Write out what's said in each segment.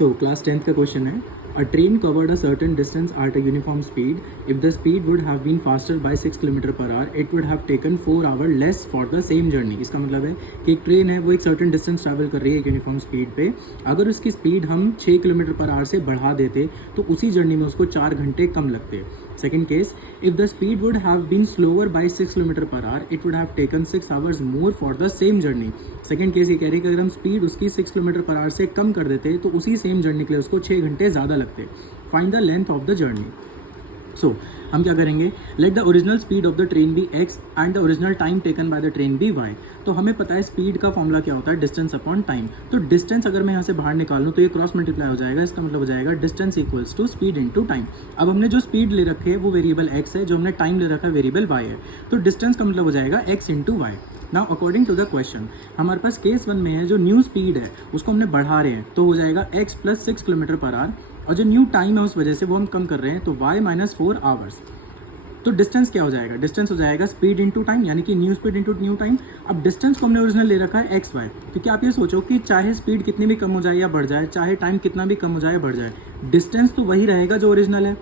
So class 10th का question है a train covered a certain distance at a uniform speed if the speed would have been faster by 6 kilometre per hour it would have taken 4 hour less for the same journey. इसका मतलब है कि एक train है वो एक certain distance travel कर रही है एक यूनिफॉर्म स्पीड पे, अगर उसकी स्पीड हम 6 किलोमीटर पर आवर से बढ़ा देते तो उसी जर्नी में उसको 4 घंटे कम लगते। Second case, if the speed would have been slower by 6 kilometre per hour it would have taken 6 hours more for the same journey. Second case ये कह रही है कि अगर हम स्पीड उसकी 6 किलोमीटर पर आवर से कम कर देते तो उसी सेम जर्नी के लिए उसको 6 घंटे ज़्यादा लगते। Find the length of the journey. So हम क्या करेंगे, let the original speed of the train be X and the original time taken by the train be Y. तो हमें पता है स्पीड का फॉर्मूला क्या होता है, डिस्टेंस अपॉन टाइम। तो डिस्टेंस अगर मैं यहाँ से बाहर निकाल लूँ तो ये क्रॉस मल्टीप्लाई हो जाएगा, इसका मतलब हो जाएगा distance equals to speed into time. अब हमने जो स्पीड ले रखी है वो वेरिएबल एक्स है, जो हमने टाइम ले रखा है वेरिएबल वाई है, तो डिस्टेंस का मतलब हो जाएगा x into y. Now according to the question हमारे पास केस 1 में है जो न्यू स्पीड है उसको हमने बढ़ा रहे हैं तो हो जाएगा x plus 6 kilometre per our, और जो न्यू टाइम है उस वजह से वो हम कम कर रहे हैं तो y माइनस 4 आवर्स। तो डिस्टेंस क्या हो जाएगा, डिस्टेंस हो जाएगा स्पीड इंटू टाइम, यानी कि new speed into new time. अब डिस्टेंस को हमने ओरिजिनल ले रखा है एक्स वाई, क्योंकि आप ये सोचो कि चाहे स्पीड कितनी भी कम हो जाए या बढ़ जाए, चाहे टाइम कितना भी कम हो जाए या बढ़ जाए, डिस्टेंस तो वही रहेगा जो ओरिजिनल है।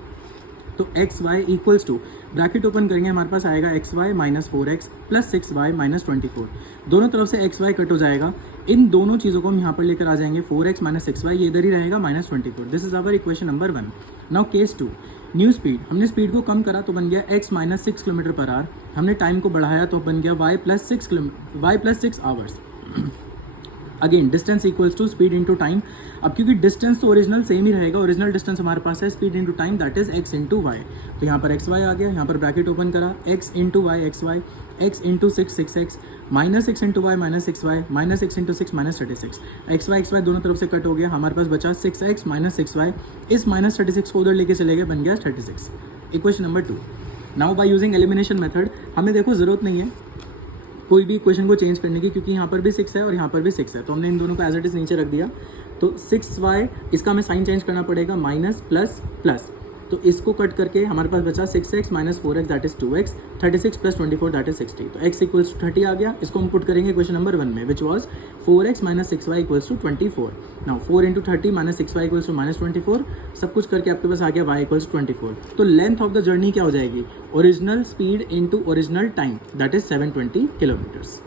तो x y equals to bracket open करेंगे, हमारे पास आएगा x y minus 4x plus 6y minus 24। दोनों तरफ से एक्स वाई कट हो जाएगा, इन दोनों चीज़ों को हम यहाँ पर लेकर आ जाएंगे, 4x माइनस 6y ये इधर ही रहेगा minus 24। This is our equation number 1। Now case 2, new speed, हमने स्पीड को कम करा तो बन गया x minus 6 kilometre per hour, हमने टाइम को बढ़ाया तो बन गया y plus 6 hours. Again distance equals to speed into time. अब क्योंकि डिस्टेंस तो ओरिजिनल सेम ही रहेगा, ओरिजिनल डिस्टेंस हमारे पास है speed into time that is x into y. तो यहाँ पर एक्स वाई आ गया, यहाँ पर ब्रैकेट ओपन करा, x into y x y, x into 6 minus 6 into y minus 6y minus 6 into 6 minus 36। X y दोनों तरफ से कट हो गया, हमारे पास बचा 6x माइनस 6y, इस माइनस 36 को उधर लेके चले गए, बन गया 36। Equation number 2। Now by using elimination method, हमें देखो ज़रूरत नहीं है कोई भी इक्वेशन को चेंज करने की, क्योंकि यहाँ पर भी 6 है और यहाँ पर भी 6 है, तो हमने इन दोनों को एज इट इज नीचे रख दिया। तो 6y, इसका हमें साइन चेंज करना पड़ेगा, माइनस प्लस प्लस, तो इसको कट करके हमारे पास बचा 6x minus 4x that is 2x, 36 plus 24 that is 60। तो x इक्वल्स टू 30 आ गया, इसको हम पुट करेंगे क्वेश्चन नंबर 1 में, which was 4x minus 6y equals to 24। Now 4 into 30 minus 6y equals to minus 24, सब कुछ करके आपके पास आ गया y इक्वल्स टू 24। तो लेंथ ऑफ द जर्नी क्या हो जाएगी, original speed into original time that is 720 kilometres.